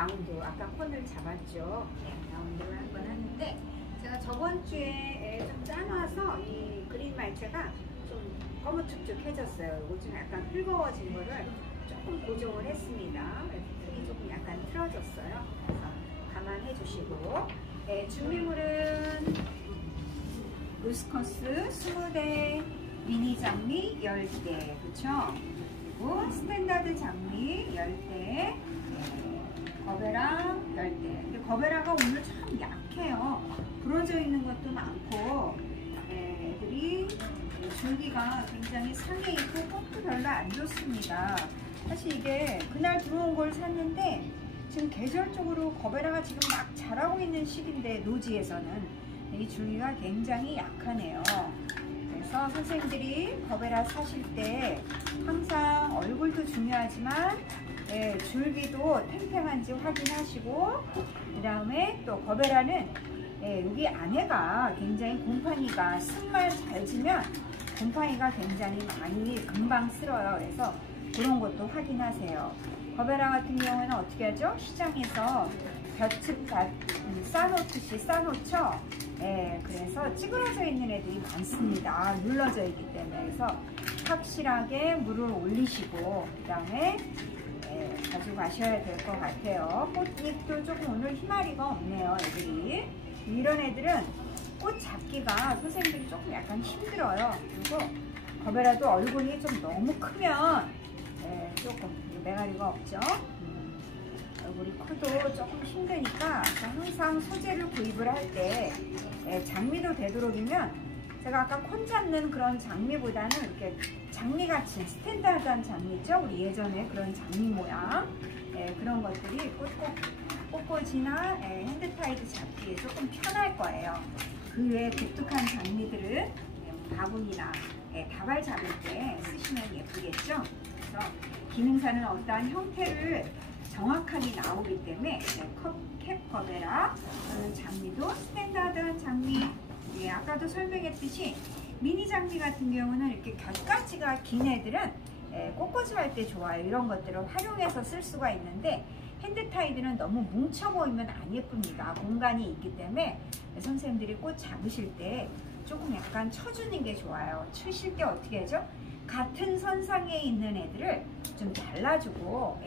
라운드 아까 콘을 잡았죠. 네, 라운드를 한번 하는데 제가 저번 주에 좀 짜놔서 이 그린 말체가 좀 거무쭉쭉해졌어요. 이거 좀 약간 붉어진 거를 조금 고정을 했습니다. 색이 조금 약간 틀어졌어요. 그래서 감안해 주시고, 네, 준비물은 루스커스 20대, 미니 장미 10개, 그쵸? 그리고 스탠다드 장미 10대, 거베라 10대. 근데 거베라가 오늘 참 약해요. 부러져 있는 것도 많고, 애들이 줄기가 굉장히 상해 있고 꽃도 별로 안 좋습니다. 사실 이게 그날 들어온 걸 샀는데 지금 계절적으로 거베라가 지금 막 자라고 있는 시기인데 노지에서는 이 줄기가 굉장히 약하네요. 그래서 선생님들이 거베라 사실 때 항상 얼굴도 중요하지만 줄기도 팽팽한지 확인하시고, 그 다음에 또 거베라는 여기 안에가 굉장히 곰팡이가 습말 잘 지면 곰팡이가 굉장히 많이 금방 쓸어요. 그래서 그런 것도 확인하세요. 거베라 같은 경우에는 어떻게 하죠? 시장에서 볕을 싸놓듯이 싸놓죠. 그래서 찌그러져 있는 애들이 많습니다. 눌러져 있기 때문에. 그래서 확실하게 물을 올리시고 그 다음에 가져가셔야 될 것 같아요. 꽃잎도 조금 오늘 희마리가 없네요. 애들이. 이런 애들은 꽃 잡기가 선생님들이 조금 약간 힘들어요. 그리고 거베라도 얼굴이 좀 너무 크면 조금 매가리가 없죠. 얼굴이 커도 조금 힘드니까 항상 소재를 구입을 할 때 장미도 되도록이면 제가 아까 콘 잡는 그런 장미보다는 이렇게 장미같이 스탠다드한 장미 있죠? 우리 예전에 그런 장미 모양 그런 것들이 꽃꽂이나 핸드타이드 잡기에 조금 편할 거예요. 그 외에 독특한 장미들은 바구니나 다발 잡을 때 쓰시면 예쁘겠죠? 그래서 기능사는 어떠한 형태를 정확하게 나오기 때문에 캡 거베라 장미도 스탠다드한 장미, 아까도 설명했듯이 미니 장미 같은 경우는 이렇게 곁가지가 긴 애들은 꽃꽂이 할 때 좋아요. 이런 것들을 활용해서 쓸 수가 있는데 핸드타이드는 너무 뭉쳐 보이면 안 예쁩니다. 공간이 있기 때문에 선생님들이 꽃 잡으실 때 조금 약간 쳐주는 게 좋아요. 치실 때 어떻게 하죠? 같은 선상에 있는 애들을 좀 잘라주고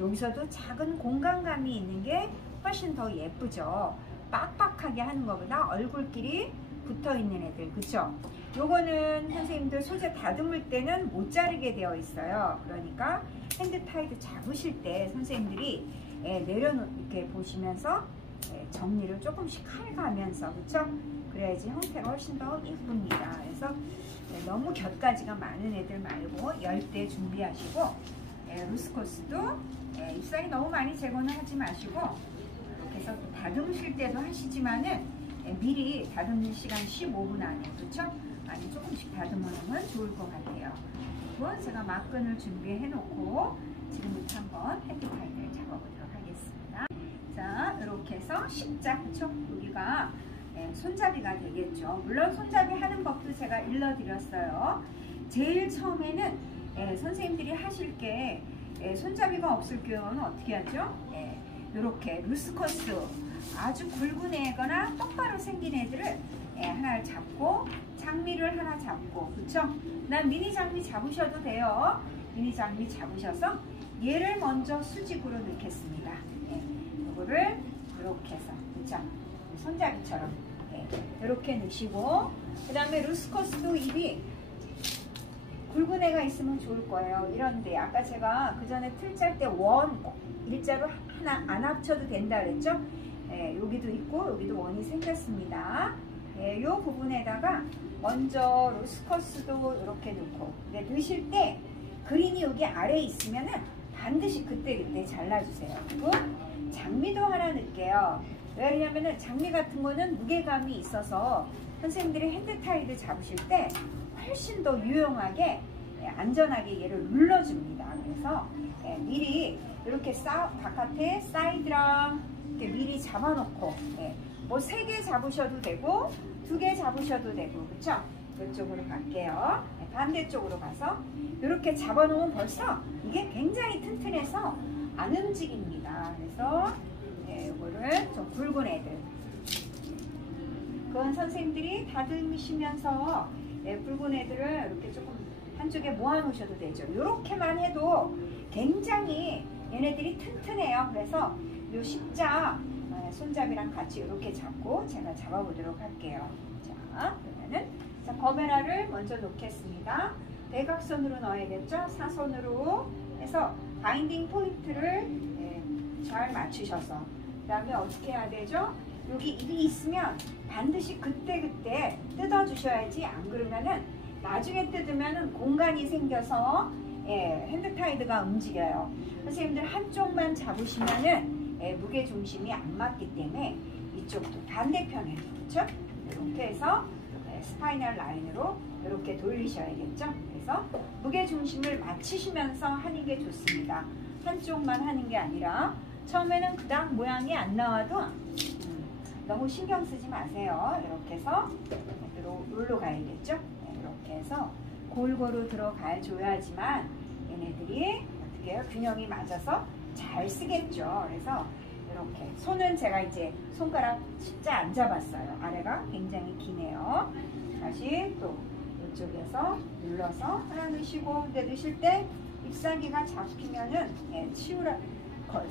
여기서도 작은 공간감이 있는 게 훨씬 더 예쁘죠. 빡빡하게 하는 것보다 얼굴끼리 붙어 있는 애들, 그쵸? 요거는 선생님들 소재 다듬을 때는 못 자르게 되어 있어요. 그러니까 핸드타이드 잡으실 때 선생님들이 이렇게 보시면서 정리를 조금씩 해가면서, 그쵸? 그래야지 형태가 훨씬 더 예쁩니다. 그래서 너무 곁가지가 많은 애들 말고 10대 준비하시고, 루스커스도 잎사귀 너무 많이 제거는 하지 마시고, 이렇게 해서 다듬으실 때도 하시지만은 미리 다듬는 시간 15분 안에, 그쵸? 많이 조금씩 다듬으면 좋을 것 같아요. 그리고 제가 막근을 준비해 놓고 지금부터 한번 핸드타이드를 잡아보도록 하겠습니다. 자, 이렇게 해서 십자, 그쵸? 여기가 손잡이가 되겠죠. 물론 손잡이 하는 법도 제가 일러드렸어요. 제일 처음에는 선생님들이 하실 게 손잡이가 없을 경우는 어떻게 하죠? 이렇게 루스커스 아주 굵은 애거나 똑바로 생긴 애들을 하나 잡고, 장미를 하나 잡고, 그쵸? 난 미니 장미 잡으셔도 돼요. 미니 장미 잡으셔서 얘를 먼저 수직으로 넣겠습니다. 이거를 이렇게 해서, 그쵸? 손잡이처럼 이렇게 넣으시고, 그 다음에 루스커스도 잎이 굵은 애가 있으면 좋을 거예요. 이런데 아까 제가 그 전에 틀 짤 때 원 일자로 하나 안 합쳐도 된다 그랬죠? 여기도 있고 여기도 원이 생겼습니다. 이 부분에다가 먼저 루스커스도 이렇게 넣고, 넣으실 때 그린이 여기 아래에 있으면은 반드시 그때 잘라주세요. 그리고 장미도 하나 넣을게요. 왜냐면은 장미 같은 거는 무게감이 있어서 선생님들이 핸드타이드 잡으실 때 훨씬 더 유용하게 안전하게 얘를 눌러줍니다. 그래서 미리 이렇게 바깥에 사이드랑 이렇게 미리 잡아놓고 뭐 3개 잡으셔도 되고 2개 잡으셔도 되고, 그쵸? 이쪽으로 갈게요. 반대쪽으로 가서 이렇게 잡아놓으면 벌써 이게 굉장히 튼튼해서 안 움직입니다. 그래서 이거를 좀 굵은 애들, 그건 선생님들이 다듬으시면서 굵은 애들을 이렇게 조금 한쪽에 모아 놓으셔도 되죠. 이렇게만 해도 굉장히 얘네들이 튼튼해요. 그래서 요 십자 손잡이랑 같이 이렇게 잡고 제가 잡아보도록 할게요. 자, 그러면은 거베라를 먼저 놓겠습니다. 대각선으로 넣어야겠죠? 사선으로 해서 바인딩 포인트를 잘 맞추셔서, 그 다음에 어떻게 해야 되죠? 여기 일이 있으면 반드시 그때그때 뜯어주셔야지, 안 그러면은 나중에 뜯으면은 공간이 생겨서 핸드타이드가 움직여요. 선생님들 한쪽만 잡으시면은 무게중심이 안 맞기 때문에 이쪽도 반대편에도, 그렇죠? 이렇게 해서 스파이널 라인으로 이렇게 돌리셔야겠죠? 그래서 무게중심을 맞추시면서 하는 게 좋습니다. 한쪽만 하는 게 아니라 처음에는 그닥 모양이 안 나와도 너무 신경 쓰지 마세요. 이렇게 해서 롤로 가야겠죠? 이렇게 해서 골고루 들어가 줘야지만 얘네들이 어떻게 해요? 균형이 맞아서 잘 쓰겠죠. 그래서 이렇게 손은 제가 이제 손가락 십자 안 잡았어요. 아래가 굉장히 기네요. 다시 또 이쪽에서 눌러서 하나 넣으시고, 근데 넣으실 때 잎사귀가 잡히면은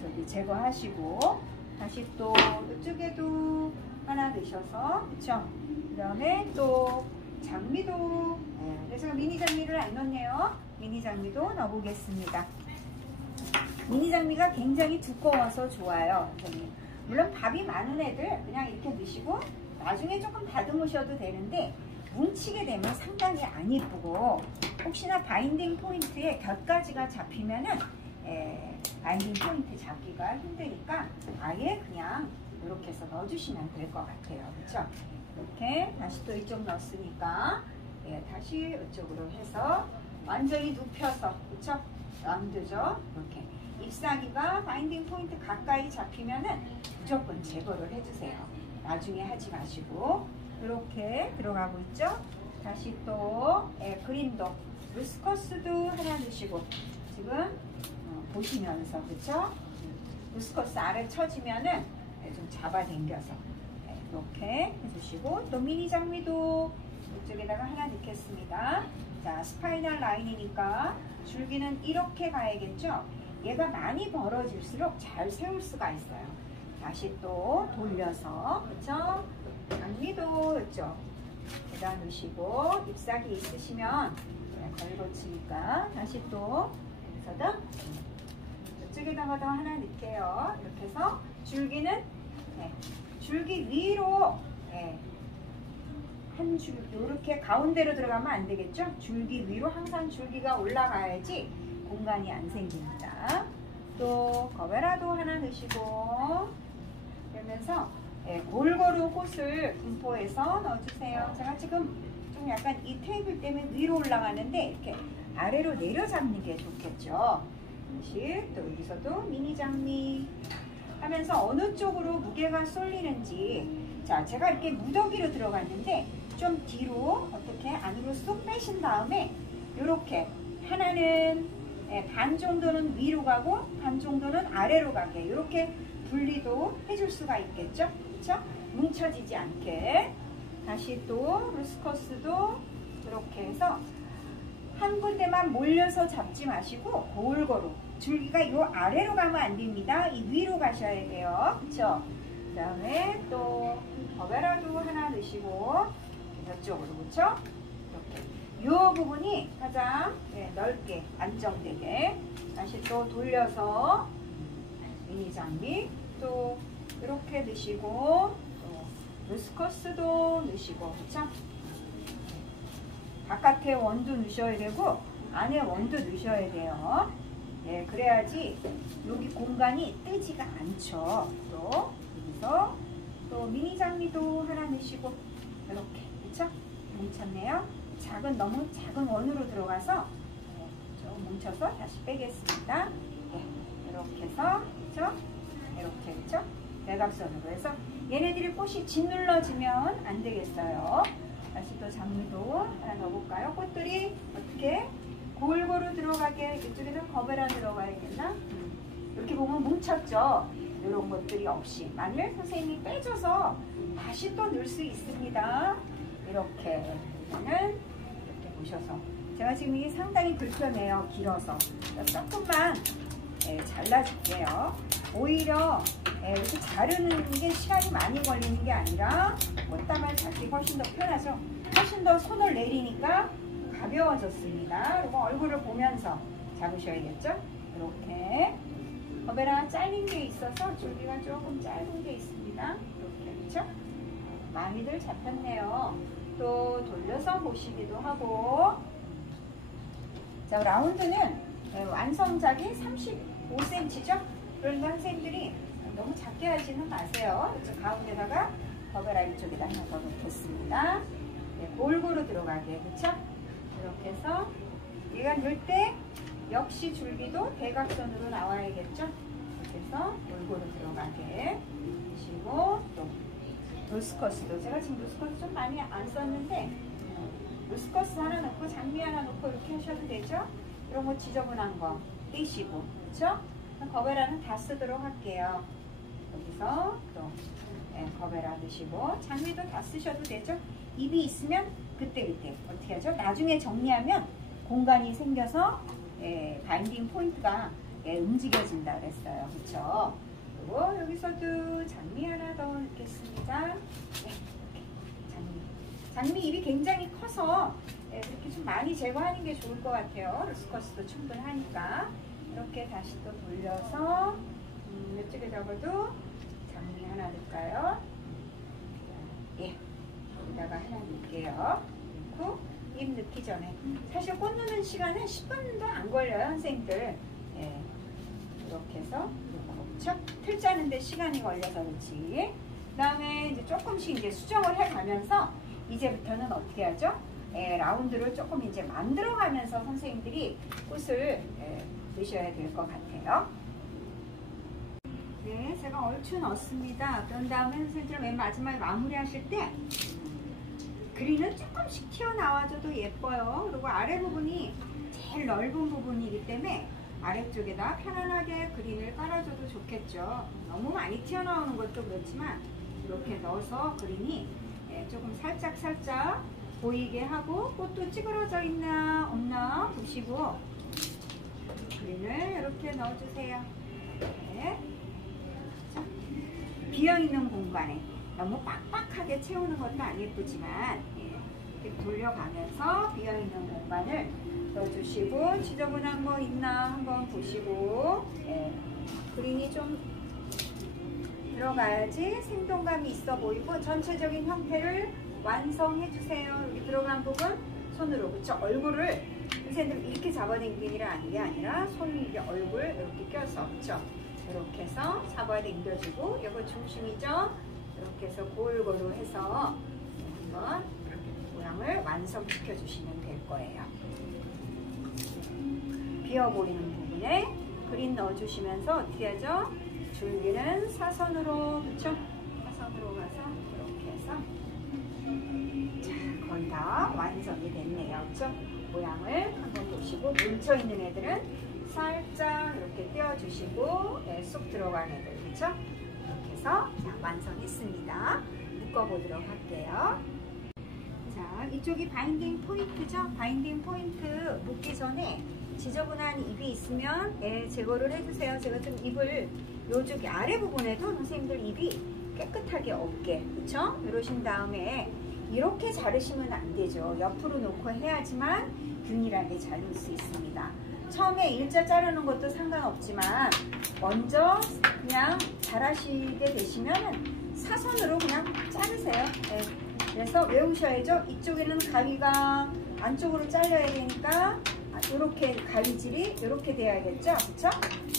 저기 제거하시고, 다시 또 이쪽에도 하나 넣으셔서, 그쵸? 그 다음에 또 장미도, 그래서 미니 장미를 안 넣네요. 미니 장미도 넣어보겠습니다. 미니 장미가 굉장히 두꺼워서 좋아요. 물론 밥이 많은 애들 그냥 이렇게 넣으시고 나중에 조금 다듬으셔도 되는데, 뭉치게 되면 상당히 안 이쁘고, 혹시나 바인딩 포인트에 곁가지가 잡히면은 바인딩 포인트 잡기가 힘드니까 아예 그냥 이렇게 해서 넣어주시면 될 것 같아요. 그렇죠? 이렇게 다시 또 이쪽 넣었으니까 다시 이쪽으로 해서 완전히 눕혀서, 그렇죠? 남두죠? 이렇게 잎사귀가 바인딩 포인트 가까이 잡히면은 무조건 제거를 해주세요. 나중에 하지 마시고. 이렇게 들어가고 있죠? 다시 또 그린도, 루스커스도 하나 넣으시고, 지금 보시면서, 그쵸? 루스커스 아래 쳐지면은 좀 잡아당겨서 이렇게 해주시고, 또 미니 장미도 이쪽에다가 하나 넣겠습니다. 자, 스파이널 라인이니까 줄기는 이렇게 가야겠죠? 얘가 많이 벌어질수록 잘 세울 수가 있어요. 다시 또 돌려서, 그쵸? 장미도 있죠? 여기다 넣으시고, 잎사귀 있으시면 걸거치니까 다시 또 여기서도 이쪽에다가 더 하나 넣을게요. 이렇게 해서 줄기는 줄기 위로 한 줄 이렇게 가운데로 들어가면 안 되겠죠? 줄기 위로 항상 줄기가 올라가야지 공간이 안 생깁니다. 또 거베라도 하나 넣으시고, 그러면서 골고루 꽃을 분포해서 넣어주세요. 제가 지금 좀 약간 이 테이블 때문에 위로 올라가는데 이렇게 아래로 내려잡는 게 좋겠죠. 다시 또 여기서도 미니 장미 하면서 어느 쪽으로 무게가 쏠리는지, 자, 제가 이렇게 무더기로 들어갔는데 좀 뒤로 어떻게 안으로 쏙 빼신 다음에 이렇게 하나는 반 정도는 위로 가고 반 정도는 아래로 가게 이렇게 분리도 해줄 수가 있겠죠? 그렇죠? 뭉쳐지지 않게. 다시 또 루스커스도 이렇게 해서 한 군데만 몰려서 잡지 마시고 골고루, 줄기가 요 아래로 가면 안 됩니다. 이 위로 가셔야 돼요. 그렇죠? 그 다음에 또 거베라도 하나 넣으시고 이쪽으로, 그렇죠? 이렇게 요 부분이 가장 넓게 안정되게. 다시 또 돌려서 미니 장미 또 이렇게 넣으시고, 또 루스커스도 넣으시고, 그쵸? 바깥에 원도 넣으셔야 되고 안에 원도 넣으셔야 돼요. 그래야지 여기 공간이 뜨지가 않죠. 또 여기서 또 미니 장미도 하나 넣으시고 이렇게, 그쵸? 뭉쳤네요. 너무 작은 원으로 들어가서 좀 뭉쳐서 다시 빼겠습니다. 이렇게 해서, 그쵸? 이렇게, 그쵸? 대각선으로 해서 얘네들이 꽃이 짓눌러지면 안 되겠어요. 다시 또 장미도 하나 넣어볼까요? 꽃들이 어떻게 골고루 들어가게. 이쪽에는 거베라 들어가야겠나? 이렇게 보면 뭉쳤죠. 이런 것들이 없이 만일 선생님이 빼줘서 다시 또 넣을 수 있습니다. 이렇게 이렇게 보셔서 제가 지금 이게 상당히 불편해요. 길어서 조금만 잘라줄게요. 오히려 이렇게 자르는 게 시간이 많이 걸리는 게 아니라 꽃다발 잡기 훨씬 더 편하죠. 훨씬 더 손을 내리니까 가벼워졌습니다. 그리고 얼굴을 보면서 잡으셔야겠죠. 이렇게 버베라 잘린 게 있어서 줄기가 조금 짧은 게 있습니다. 이렇게 그렇죠? 많이들 잡혔네요. 또 돌려서 보시기도 하고. 자, 라운드는 완성작이 35cm죠? 그런데 선생님들이 너무 작게 하지는 마세요. 그래서 가운데다가 버베라 이쪽에다 하나 더 놓겠습니다. 골고루 들어가게, 그렇죠? 이렇게 해서 얘가 넣을 때 역시 줄기도 대각선으로 나와야겠죠? 그래서 골고루 들어가게 하시고, 또 루스커스도 제가 지금 루스커스 좀 많이 안 썼는데 루스커스 하나 넣고 장미 하나 넣고 이렇게 하셔도 되죠? 이런 거 지저분한 거 떼시고, 그렇죠? 버베라는 다 쓰도록 할게요. 여기서 또 버베라 넣으시고 장미도 다 쓰셔도 되죠? 잎이 있으면 그때그때 어떻게 하죠? 나중에 정리하면 공간이 생겨서 바인딩 포인트가 움직여진다 그랬어요. 그렇죠? 그리고 여기서도 장미 하나 더 넣겠습니다. 장미 잎이 굉장히 커서 이렇게 좀 많이 제거하는 게 좋을 것 같아요. 루스커스도 충분하니까. 이렇게 다시 또 돌려서 이쪽에 잡아도 장미 하나 넣을까요? 예, 여기다가 하나 넣을게요. 넣고 잎 넣기 전에 사실 꽃 넣는 시간은 10분도 안 걸려요, 선생님들. 예, 이렇게 해서 넣고 틀 짜는데 시간이 걸려서 그렇지. 그 다음에 이제 조금씩 이제 수정을 해가면서 이제부터는 어떻게 하죠? 라운드를 조금 이제 만들어가면서 선생님들이 꽃을 넣으셔야 될 것 같아요. 네, 제가 얼추 넣었습니다. 그런 다음에 선생님들 맨 마지막에 마무리 하실 때 그린은 조금씩 튀어나와줘도 예뻐요. 그리고 아래 부분이 제일 넓은 부분이기 때문에 아래쪽에다 편안하게 그린을 깔아줘도 좋겠죠. 너무 많이 튀어나오는 것도 그렇지만 이렇게 넣어서 그린이 조금 살짝 보이게 하고 꽃도 찌그러져 있나 없나 보시고 그린을 이렇게 넣어주세요. 네. 비어있는 공간에 너무 빡빡하게 채우는 것도 안 예쁘지만 이렇게 돌려가면서 비어있는 공간을 넣어주시고 지저분한 거 있나 한번 보시고 그린이 좀 들어가야지 생동감이 있어 보이고 전체적인 형태를 완성해주세요. 여기 들어간 부분 손으로, 그쵸? 얼굴을 선생님들 이렇게 잡아당기는 게 아니라 손이 이제 얼굴 이렇게 껴서, 그쵸? 이렇게 해서 잡아당겨주고 이거 중심이죠? 이렇게 해서 골고루 해서 한번 모양을 완성시켜 주시면 될 거예요. 비어 보이는 부분에 그린 넣어주시면서 어떻게 하죠? 줄기는 사선으로, 그쵸? 사선으로 가서 이렇게 해서 자, 거의 다 완성이 됐네요. 그쵸? 모양을 한번 보시고 뭉쳐있는 애들은 살짝 이렇게 떼어주시고 쏙 들어간 애들, 그쵸? 이렇게 해서 자, 완성했습니다. 묶어보도록 할게요. 자, 이쪽이 바인딩 포인트죠? 바인딩 포인트 묶기 전에 지저분한 잎이 있으면 제거를 해주세요. 제가 좀 잎을 요쪽 아래 부분에도 선생님들 잎이 깨끗하게 없게, 그쵸? 이러신 다음에 이렇게 자르시면 안 되죠. 옆으로 놓고 해야지만 균일하게 자를 수 있습니다. 처음에 일자 자르는 것도 상관없지만 먼저 그냥 잘하시게 되시면 사선으로 그냥 자르세요. 그래서 외우셔야죠. 이쪽에는 가위가 안쪽으로 잘려야 되니까 이렇게 가위질이 이렇게 돼야겠죠. 그쵸?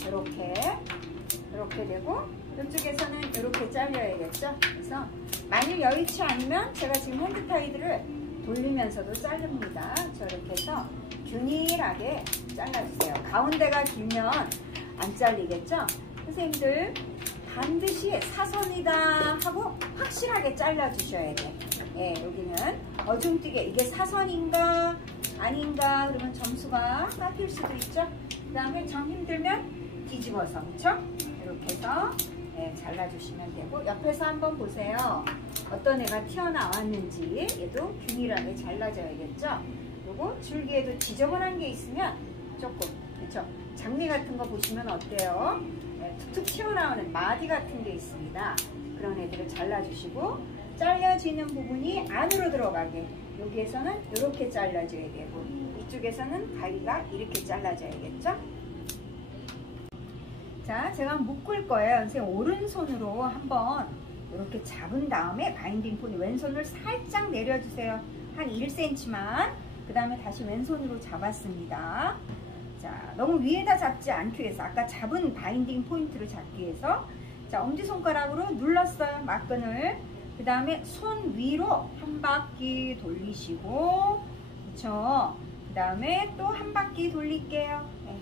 이렇게 되고 이쪽에서는 이렇게 잘려야겠죠. 그래서 만일 여의치 않으면 제가 지금 핸드타이드를 돌리면서도 자릅니다. 이렇게 해서 균일하게 잘라주세요. 가운데가 길면 안 잘리겠죠. 선생님들 반드시 사선이다 하고 확실하게 잘라주셔야 돼. 여기는 어중뛰게 이게 사선인가 아닌가 그러면 점수가 깎일 수도 있죠. 그 다음에 정 힘들면 뒤집어서, 그렇죠? 이렇게 해서 잘라주시면 되고, 옆에서 한번 보세요. 어떤 애가 튀어나왔는지. 얘도 균일하게 잘라져야겠죠? 그리고 줄기에도 지저분한 게 있으면 조금, 그렇죠? 장미 같은 거 보시면 어때요? 툭툭 튀어나오는 마디 같은 게 있습니다. 그런 애들을 잘라주시고, 잘려지는 부분이 안으로 들어가게, 여기에서는 이렇게 잘라줘야 되고, 이쪽에서는 가위가 이렇게 잘라져야겠죠? 자, 제가 묶을 거예요. 선생님 오른손으로 한번 이렇게 잡은 다음에 바인딩 포인트, 왼손을 살짝 내려주세요. 한 1cm만. 그 다음에 다시 왼손으로 잡았습니다. 자, 너무 위에다 잡지 않기 위해서, 아까 잡은 바인딩 포인트를 잡기 위해서, 자, 엄지손가락으로 눌렀어요, 막끈을. 그 다음에 손 위로 한 바퀴 돌리시고, 그쵸? 그 다음에 또 한 바퀴 돌릴게요. 네.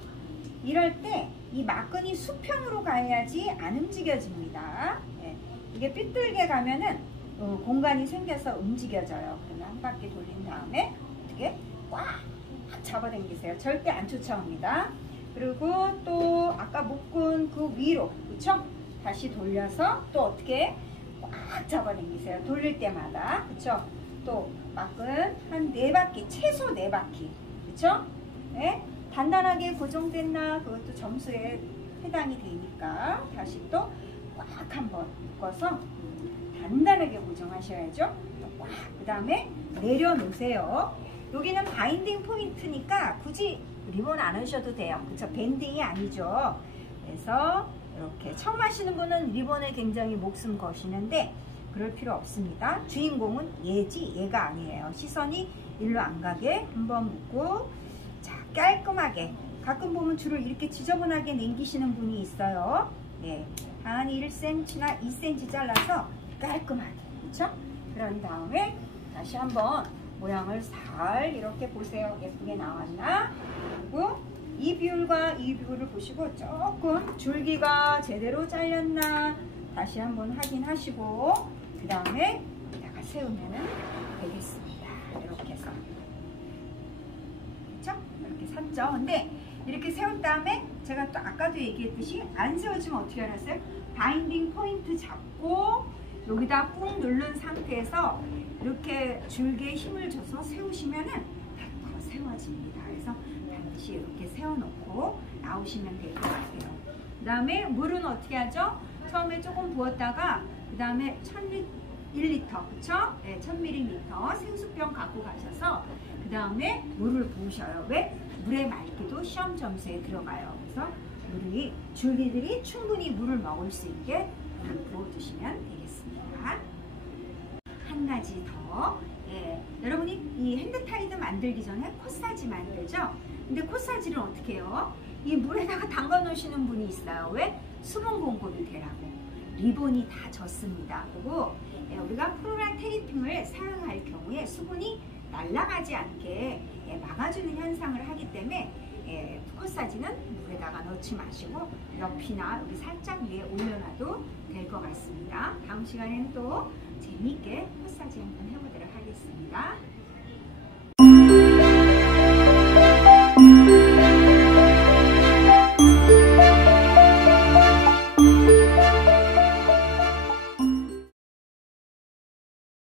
이럴 때 이 막끈이 수평으로 가야지 안 움직여집니다. 네. 이게 삐뚤게 가면은 공간이 생겨서 움직여져요. 그러면 한 바퀴 돌린 다음에 어떻게 꽉 잡아당기세요. 절대 안 쫓아옵니다. 그리고 또 아까 묶은 그 위로, 그쵸? 다시 돌려서 또 어떻게 꽉 잡아당기세요. 돌릴 때마다, 그쵸? 또 막은 한 4바퀴, 최소 4바퀴, 그쵸? 네? 단단하게 고정됐나, 그것도 점수에 해당이 되니까 다시 또 꽉 한번 묶어서 단단하게 고정하셔야죠. 그 다음에 내려놓으세요. 여기는 바인딩 포인트니까 굳이 리본 안 하셔도 돼요. 그쵸? 밴딩이 아니죠. 그래서 이렇게 처음 하시는 분은 리본에 굉장히 목숨 거시는데 그럴 필요 없습니다. 주인공은 얘지 얘가 아니에요. 시선이 일로 안 가게 한번 묶고, 자, 깔끔하게. 가끔 보면 줄을 이렇게 지저분하게 남기시는 분이 있어요. 네, 한 1cm나 2cm 잘라서 깔끔하게, 그렇죠? 그런 다음에 다시 한번 모양을 살 이렇게 보세요. 예쁘게 나왔나? 그리고 이 비율과 이 비율을 보시고 조금 줄기가 제대로 잘렸나 다시 한번 확인하시고, 그 다음에 여기다가 세우면 되겠습니다. 이렇게 해서, 그렇죠? 이렇게 샀죠. 근데 이렇게 세운 다음에 제가 또 아까도 얘기했듯이 안 세워지면 어떻게 알았어요? 바인딩 포인트 잡고 여기다 꾹 누른 상태에서 이렇게 줄기에 힘을 줘서 세우시면은 100% 세워집니다. 그래서 반드시 이렇게 세워놓고 나오시면 될 것 같아요. 그 다음에 물은 어떻게 하죠? 처음에 조금 부었다가 그 다음에 1,000ml, 그쵸? 네, 1000ml 생수병 갖고 가셔서 그 다음에 물을 부으셔요. 왜? 물의 맑기도 시험 점수에 들어가요. 그래서 물이, 줄기들이 충분히 물을 먹을 수 있게 물을 부어주시면 되겠습니다. 한 가지 더, 여러분이 이 핸드타이드 만들기 전에 코사지 만들죠? 근데 코사지를 어떻게 해요? 이 물에다가 담가 놓으시는 분이 있어요. 왜? 수분 공급이 되라고. 리본이 다 젖습니다. 그리고 우리가 프로랄 테이핑을 사용할 경우에 수분이 날아가지 않게 막아주는 현상을 하기 때문에 코사지는 물에다가 넣지 마시고 옆이나 여기 살짝 위에 올려놔도 될 것 같습니다. 다음 시간에는 또 재미있게 코사지 한번 해보도록 하겠습니다.